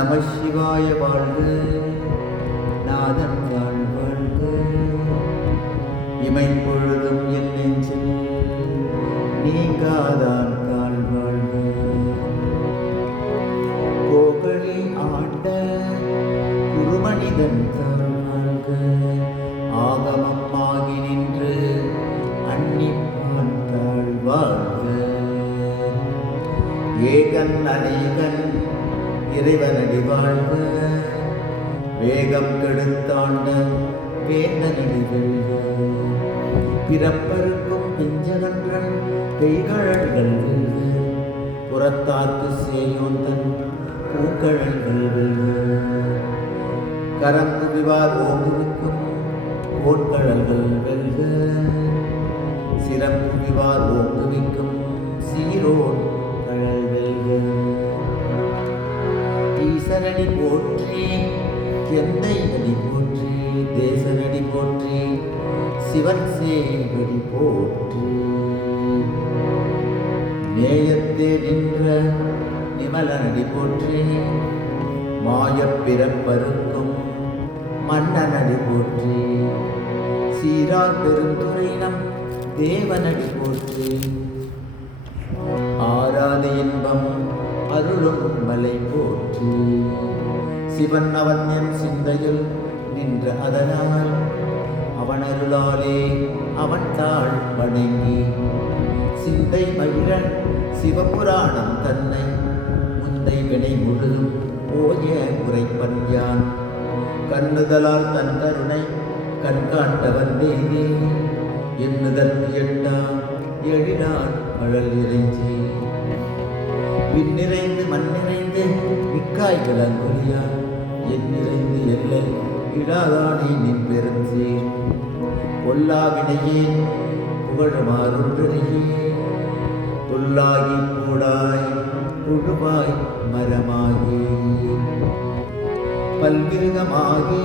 நம சிவாய வாழ்க, நாதன் தாழ் வாழ்க, இமைப்பொழுதும் என் நெஞ்சில் நீங்காதான் தாழ் வாழ்க. கோகழி ஆண்ட குருமனிதன் தாழ் வாழ்க, ஆகமம் ஆகி நின்று அன்னிப்பான் தாழ் வாழ்க. ஏகன் அநேகன் இறைவனடி வாழ்க, வேகம் கெடுத்தாண்ட வேந்தனடி வெல்க. பிறப்பருக்கும் பிஞ்சகன்றன் பெய்கழல்கள் வெல்க, புறத்தார்க்கு சேயோந்தன் பூக்கழல்கள் வெல்க. கரந்து விவார் ஓங்குவிக்கும் கோட்கழல்கள் வெல்க, சிறப்பு விவார் ஓங்குவிக்கும் சீரோன் கழல் வெல்க. ஈசனடி போற்றி, எந்தை அடி போற்றி, தேசனடி போற்றி, சிவன் சேவடி போற்றி. நேயத்தே நின்ற நிமலனடி போற்றி, மாயப் பிறப்பருக்கும் மன்னனடி போற்றி. சீரார் பெருந்துரையினம் தேவனடி போற்றி, ஆராத இன்பம் அருளும் மலை போற்றி. சிவன் அவன் என் சிந்தையில் நின்ற அதனால், அவன் அருளாலே அவன் தாழ் வணங்கி சிந்தை மகிழ சிவபுராணம் தன்னை முந்தை வினை முழுதும் ஓய உரைப்பன் யான். கண்ணுதலால் தன் கருணை கண்காண்டவன் தேவி, எண்ணுதற்கு எட்டா எழிலான் மழல் இறைஞ்சி. விண்ணிறைந்து மண்ணிறைந்து மிக்காய் விளங்குலியான், என் நிறைந்து எல்லை இடாதானே நின் பெருஞ்சீர். பொல்லாவினையேன் புகழுமாறொன்றியே, புல்லாகி கூடாய் புழுவாய் மரமாகி, பல்விருகமாகி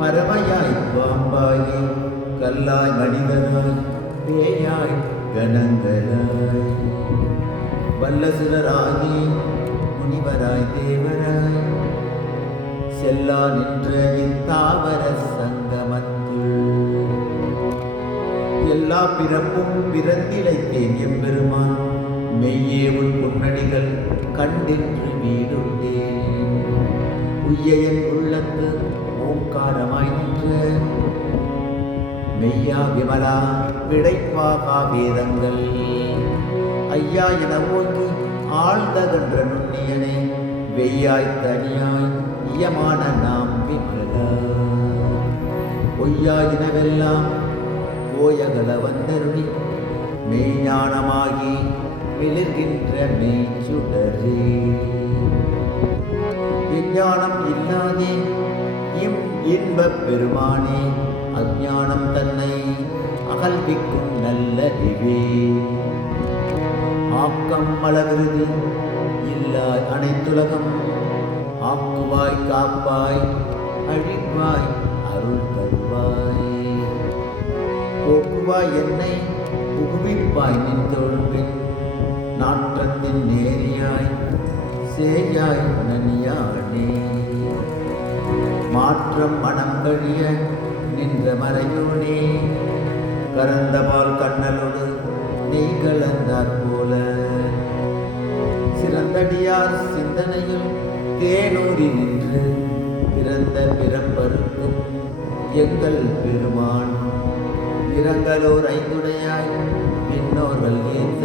பறவையாய் பாம்பாகி, கல்லாய் மனிதனாய் பேயாய் கணங்களாய், வல்லசுரராகி முனிவராய் தேவராய், செல்லா நின்ற இத்தாவர சங்கமத்துள். எல்லா பிறப்பும் பிறந்திழைத்தேன் எம்பெருமான், மெய்யே உன் பொன்னடிகள் கண்டின்று வீடுண்டேன். உய்யன் உள்ளத்து ஓங்காரமாய் நின்ற மெய்யா விமலா விடைப்பாகா வேதங்கள், ஐயா என ஓங்கி ஆழ்ந்தகன்ற நுண்ணியனே, வெய்யாய் தனியாய் இயமான நாம் விமலா. பொய்யாயினவெல்லாம் போயகல வந்தருளி, மெய்ஞானமாகி விழுகின்ற மெய்ச்சுடரே. விஞ்ஞானம் இல்லாதே இம் இன்பப் பெருமானே, அஞ்ஞானம் தன்னை அகல்விக்கும் நல்லறிவே. ஆக்கம் அளவிருது இல்லாய் அனைத்துலகம், ஆக்குவாய் காப்பாய் அழிப்பாய் அருள் தருவாய். போக்குவாய் என்னை புகுவிப்பாய் நின் தொழும்பின், நாற்றத்தின் நேரியாய் சேயாய் நனியானே. மாற்றம் மனம் கழிய நின்ற மறையோனே, கரந்தபால் கண்ணலோடு நெய் கலந்தாற் போல, சிறந்தடியார் சிந்தனையில் தேனூரி நின்று பிறந்த பிறப்பருக்கும் எங்கள் பெருமான். இரங்கலோர் ஐந்துடையாய் பின்னோர்கள் ஏத்த,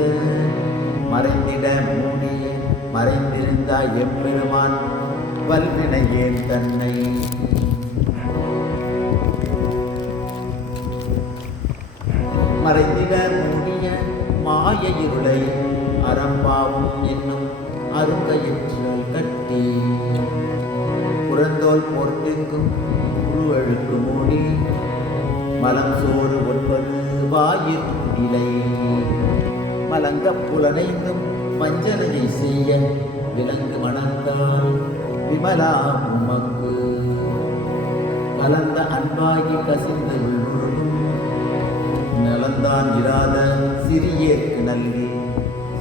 மறைந்திட மூடிய மறைந்திருந்தாய் எம்பெருமான், வல்வினையேன் தன்னை. மறைந்திட மூடிய மாய இருளை அறம்பாவும் என்னும் அருங்கயிற்றால் கட்டி, புறந்தோல் போர்த்தெங்கும் உருவழுக்கு மூடி, மலம் சோறு ஒன்பது வாயிற் நிலை. மலங்கப் புலனைந்தும் வஞ்சனையை செய்ய விலங்கு மணந்தால் விமலா உமக்கு, கலந்த அன்பாகி கசிந்து உள்முழுதும் நலந்தான் இராத சிறியேற்கு நல்கி.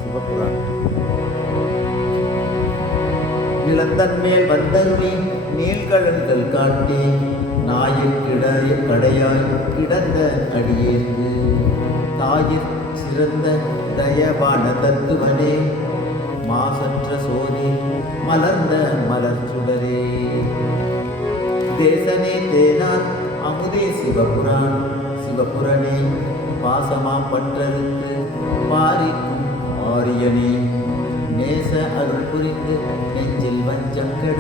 சிவபுராணம். நிலந்தன் மேல் வந்தருளி நீள்கழல்கள் காட்டி நாயிற்கிடைய கடையாய் கிடந்த அடியேற்கு தாயிற் சிறந்த தயவான தத்துவனே மாசற்ற சோதி மலர்ந்த மலர் சுடரே தேசனே தேனார் அமுதே சிவபுரான் சிவபுரனே பாசமாம் பற்றறுத்து பாரிக்கும் ஆரியனே நேச அருள் புரிந்து நெஞ்சில் வஞ்சம் கெட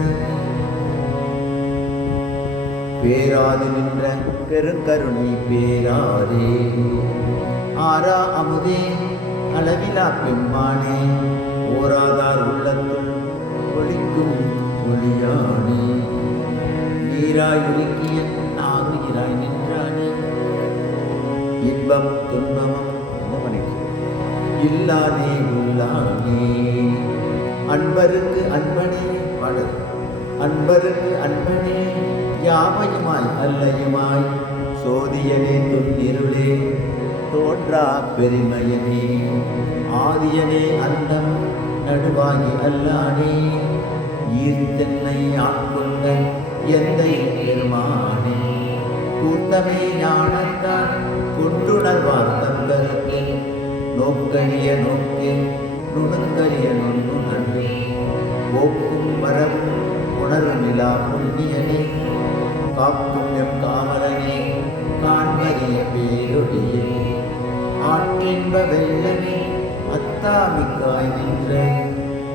பேராது நின்ற பெருங்கருணை பேராரே ஆரா அமுதே அளவிலா பெம்மானே ஓராதார் உள்ளத்துள் ஒளிக்கும் ஒளியானே நீராய் உருக்கிய நாகுகிறாய் நின்றானே இன்பம் துன்பமும் இல்லாதே உள்ளானே அன்பருக்கு அன்பனே பாடு அன்பருக்கு அன்பனே யாமையுமாய் அல்லையுமாய் சோதியனே துன்னிருளே தோன்றா பெருமையனே ஆதியனே அந்தம் நடுவாகி அல்லானே ஈர்த்தென்னை ஆட்கொண்ட எந்தை பெருமானே கூட்டமே ஞானத்தான் கொண்டுணர்வார் தங்கருத்தில் நோக்கழிய நோக்கே நுணுக்கழிய நுண்ணுணர்வே போக்கும் மரம் உணர்வு நிலா புண்ணியனே காக்கும் எம் காமரனே காண்பறிய பேரொழியே ஆற்றின்ப வெள்ளனே அத்தாமிக்காய் நின்ற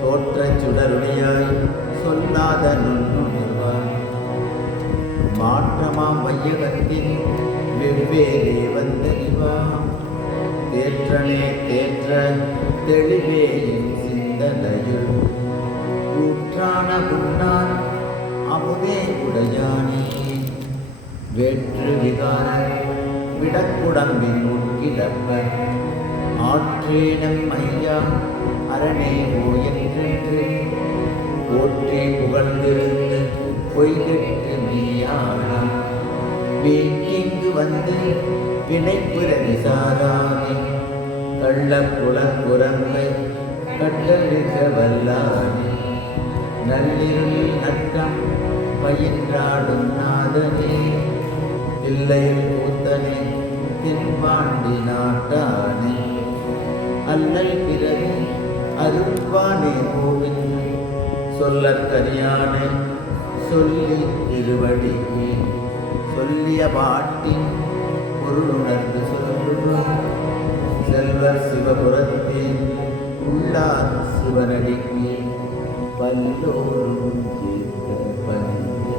தோற்ற சுடருடையாய் சொல்லாத நுண்ணுணர்வாய் மாற்றமாம் வையகத்தின் வெவ்வேறே வந்தறிவா தேற்றனே தேற்ற தெளிவே என் சிந்தனையுள் கூற்றான புன்னார் அமுதே உடையானே வேற்று விகார விடக்குடம்பின் உட்கிடப்ப ஆற்றேனம் ஐயா அரணே ஓ என்றென்று போற்றே புகழ்ந்திருந்து பொய்கெட்டு நீயானா வீட்டிங்கு வந்து பிணைப்புறவி சாரானே கள்ளப்புலப்புறங்கை கட்டளிக்க வல்லானே நள்ளிருளில் நட்டம் பயின்றாடும் நாதனே இல்லையில் கூத்தனே தென்பாண்டி நாட்டானே அல்லல் பிறகு அருள்வானே கோவில் சொல்லக்கரியானே சொல்லி திருவடிக்கு சொல்லிய பாட்டின் பொருளுணர்ந்து சொல்லுவார் செல்வர் சிவபுரத்தில் உள்ளார் சிவனடிக்கு பல்லோரும் தீர்க்க பணிந்து